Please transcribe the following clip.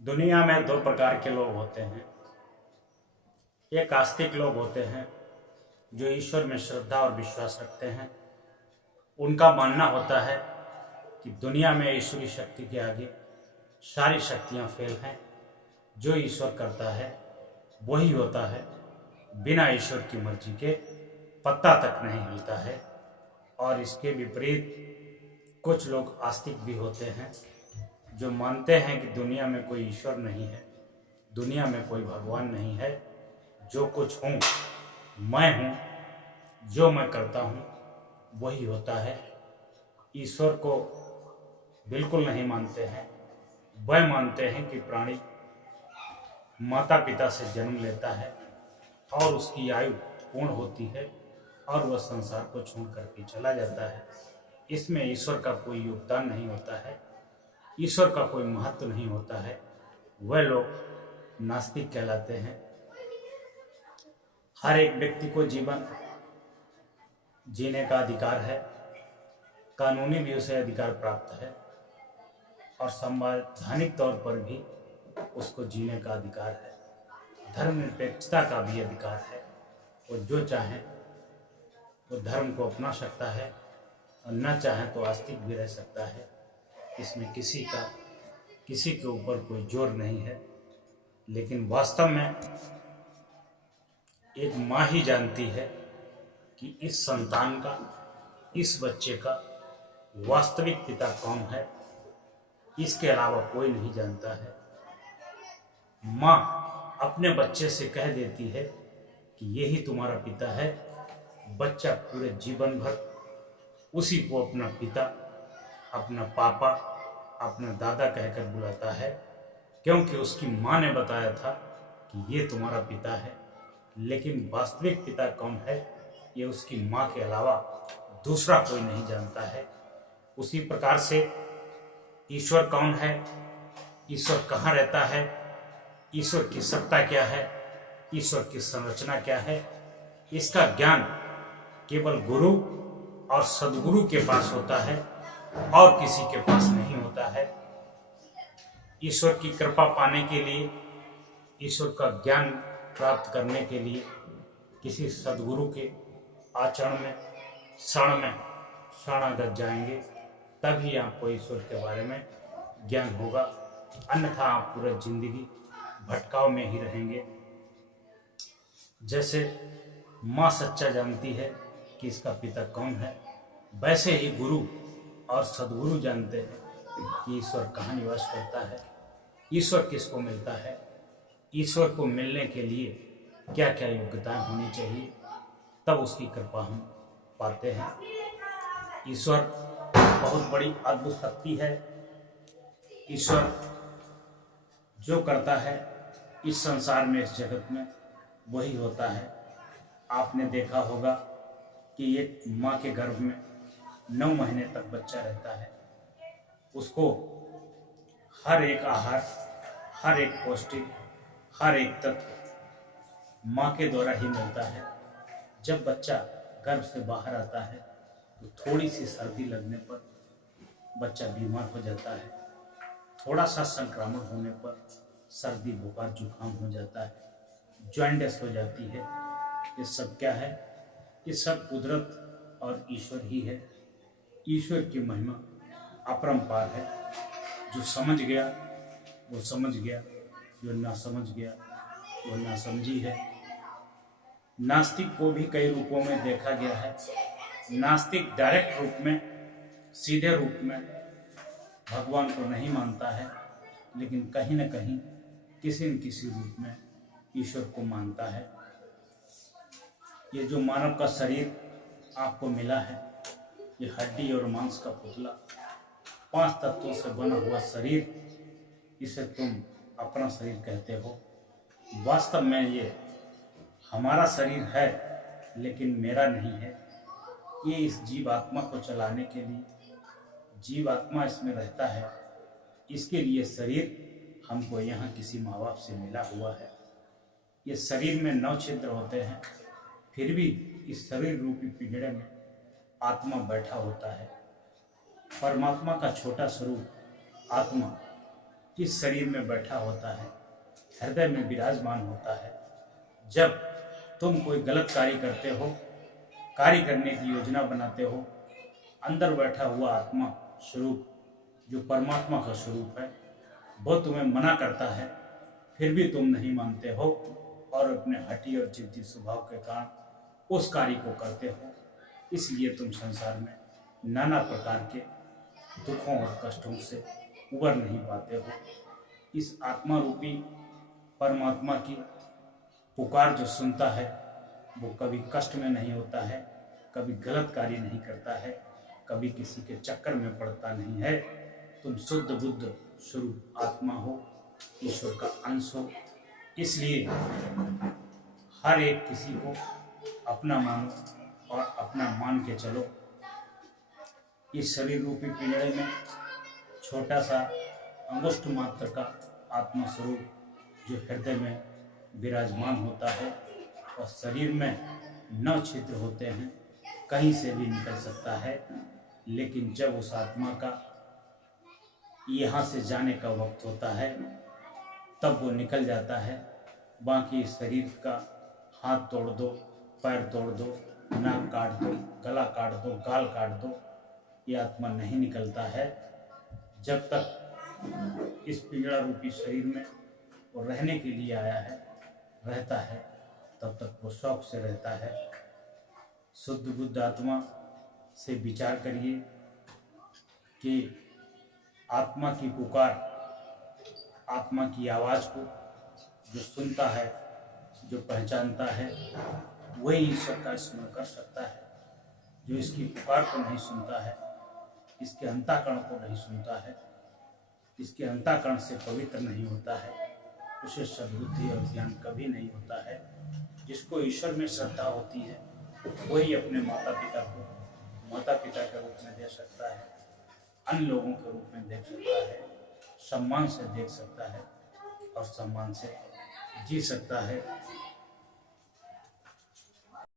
दुनिया में दो प्रकार के लोग होते हैं। एक आस्तिक लोग होते हैं जो ईश्वर में श्रद्धा और विश्वास रखते हैं। उनका मानना होता है कि दुनिया में ईश्वरी शक्ति के आगे सारी शक्तियां फेल हैं। जो ईश्वर करता है वही होता है, बिना ईश्वर की मर्जी के पत्ता तक नहीं हिलता है। और इसके विपरीत कुछ लोग आस्तिक भी होते हैं जो मानते हैं कि दुनिया में कोई ईश्वर नहीं है, दुनिया में कोई भगवान नहीं है। जो कुछ हूँ मैं हूँ, जो मैं करता हूँ वही होता है। ईश्वर को बिल्कुल नहीं मानते हैं। वह मानते हैं कि प्राणी माता पिता से जन्म लेता है और उसकी आयु पूर्ण होती है और वह संसार को छोड़ करके चला जाता है। इसमें ईश्वर का कोई योगदान नहीं होता है, ईश्वर का कोई महत्व नहीं होता है। वह लोग नास्तिक कहलाते हैं। हर एक व्यक्ति को जीवन जीने का अधिकार है, कानूनी भी उसे अधिकार प्राप्त है और संवैधानिक तौर पर भी उसको जीने का अधिकार है। धर्मनिरपेक्षता का भी अधिकार है। वो जो चाहे वो धर्म को अपना सकता है और न चाहे तो आस्तिक भी रह सकता है। इसमें किसी के ऊपर कोई जोर नहीं है। लेकिन वास्तव में एक माँ ही जानती है कि इस संतान का, इस बच्चे का वास्तविक पिता कौन है। इसके अलावा कोई नहीं जानता है। माँ अपने बच्चे से कह देती है कि यही तुम्हारा पिता है। बच्चा पूरे जीवन भर उसी को अपना पिता, अपना पापा, अपना दादा कहकर बुलाता है, क्योंकि उसकी माँ ने बताया था कि ये तुम्हारा पिता है। लेकिन वास्तविक पिता कौन है ये उसकी माँ के अलावा दूसरा कोई नहीं जानता है। उसी प्रकार से ईश्वर कौन है, ईश्वर कहाँ रहता है, ईश्वर की सत्ता क्या है, ईश्वर की संरचना क्या है, इसका ज्ञान केवल गुरु और सद्गुरु के पास होता है और किसी के पास नहीं होता है। ईश्वर की कृपा पाने के लिए, ईश्वर का ज्ञान प्राप्त करने के लिए किसी सद्गुरु के आचरण में, शरण में शरणागत जाएंगे, तभी आपको ईश्वर के बारे में ज्ञान होगा। अन्यथा आप पूरा जिंदगी भटकाव में ही रहेंगे। जैसे माँ सच्चा जानती है कि इसका पिता कौन है, वैसे ही गुरु और सद्गुरु जानते हैं कि ईश्वर कहाँ निवास करता है, ईश्वर किसको मिलता है, ईश्वर को मिलने के लिए क्या क्या योग्यताएं होनी चाहिए, तब उसकी कृपा हम पाते हैं। ईश्वर बहुत बड़ी अद्भुत शक्ति है। ईश्वर जो करता है इस संसार में, इस जगत में, वही होता है। आपने देखा होगा कि एक माँ के गर्भ में 9 महीने तक बच्चा रहता है। उसको हर एक आहार, हर एक पौष्टिक, हर एक तत्व माँ के द्वारा ही मिलता है। जब बच्चा गर्भ से बाहर आता है तो थोड़ी सी सर्दी लगने पर बच्चा बीमार हो जाता है। थोड़ा सा संक्रमण होने पर सर्दी, बुखार, जुकाम हो जाता है, जॉन्डिस हो जाती है। ये सब क्या है? ये सब कुदरत और ईश्वर ही है। ईश्वर की महिमा अपरंपार है। जो समझ गया वो समझ गया, जो ना समझ गया वो ना समझी है। नास्तिक को भी कई रूपों में देखा गया है। नास्तिक डायरेक्ट रूप में, सीधे रूप में भगवान को नहीं मानता है, लेकिन कहीं न कहीं किसी न किसी रूप में ईश्वर को मानता है। ये जो मानव का शरीर आपको मिला है, ये हड्डी और मांस का पुतला, 5 तत्वों से बना हुआ शरीर, इसे तुम अपना शरीर कहते हो। वास्तव में ये हमारा शरीर है, लेकिन मेरा नहीं है। ये इस जीवात्मा को चलाने के लिए, जीवात्मा इसमें रहता है, इसके लिए शरीर हमको यहाँ किसी माँ बाप से मिला हुआ है। ये शरीर में 9 छिद्र होते हैं, फिर भी इस शरीर रूपी पिंजड़े में आत्मा बैठा होता है। परमात्मा का छोटा स्वरूप आत्मा इस शरीर में बैठा होता है, हृदय में विराजमान होता है। जब तुम कोई गलत कार्य करते हो, कार्य करने की योजना बनाते हो, अंदर बैठा हुआ आत्मा स्वरूप जो परमात्मा का स्वरूप है वो तुम्हें मना करता है, फिर भी तुम नहीं मानते हो और अपने हठी और जिद्दी स्वभाव के कारण उस कार्य को करते हो। इसलिए तुम संसार में नाना प्रकार के दुखों और कष्टों से उबर नहीं पाते हो। इस आत्मा रूपी परमात्मा की पुकार जो सुनता है वो कभी कष्ट में नहीं होता है, कभी गलत कार्य नहीं करता है, कभी किसी के चक्कर में पड़ता नहीं है। तुम शुद्ध बुद्ध स्वरूप आत्मा हो, ईश्वर का अंश हो, इसलिए हर एक किसी को अपना मानो और अपना मान के चलो। इस शरीर रूपी पिंजड़े में छोटा सा अंगुष्ठ मात्र का आत्मा स्वरूप जो हृदय में विराजमान होता है और शरीर में 9 छिद्र होते हैं, कहीं से भी निकल सकता है। लेकिन जब उस आत्मा का यहाँ से जाने का वक्त होता है तब वो निकल जाता है। बाकी शरीर का हाथ तोड़ दो, पैर तोड़ दो, नाक काट दो, गला काट दो, गाल काट दो, ये आत्मा नहीं निकलता है। जब तक इस पिंजड़ा रूपी शरीर में वो रहने के लिए आया है, रहता है, तब तक वो शौक से रहता है। शुद्ध बुद्ध आत्मा से विचार करिए कि आत्मा की पुकार, आत्मा की आवाज़ को जो सुनता है, जो पहचानता है, वही ईश्वर का स्मरण कर सकता है। जो इसकी पुकार को नहीं सुनता है, इसके अंतःकरण को नहीं सुनता है, इसके अंतःकरण से पवित्र नहीं होता है, उसे सद्बुद्धि और ज्ञान कभी नहीं होता है। जिसको ईश्वर में श्रद्धा होती है वही अपने माता पिता को माता पिता के रूप में देख सकता है, अन्य लोगों के रूप में देख सकता है, सम्मान से देख सकता है और सम्मान से जी सकता है।